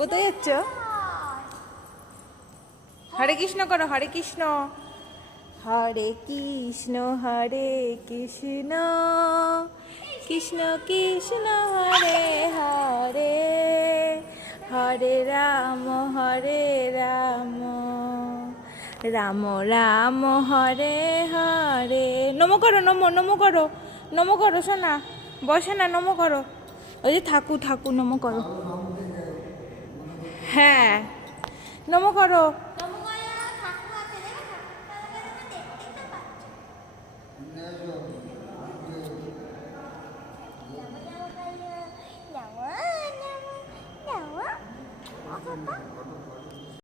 কোথায় যাচ্ছ? হরে কৃষ্ণ করো, হরে কৃষ্ণ। হরে কৃষ্ণ হরে কৃষ্ণ কৃষ্ণ কৃষ্ণ হরে হরে, হরে রাম রাম রাম হরে হরে। নমো করো, নমো নমো করো, নমো করো সোনা, বসে না, নমো করো। ওই যে ঠাকুর ঠাকুর নমো করো। হ্যাঁ নমো করো।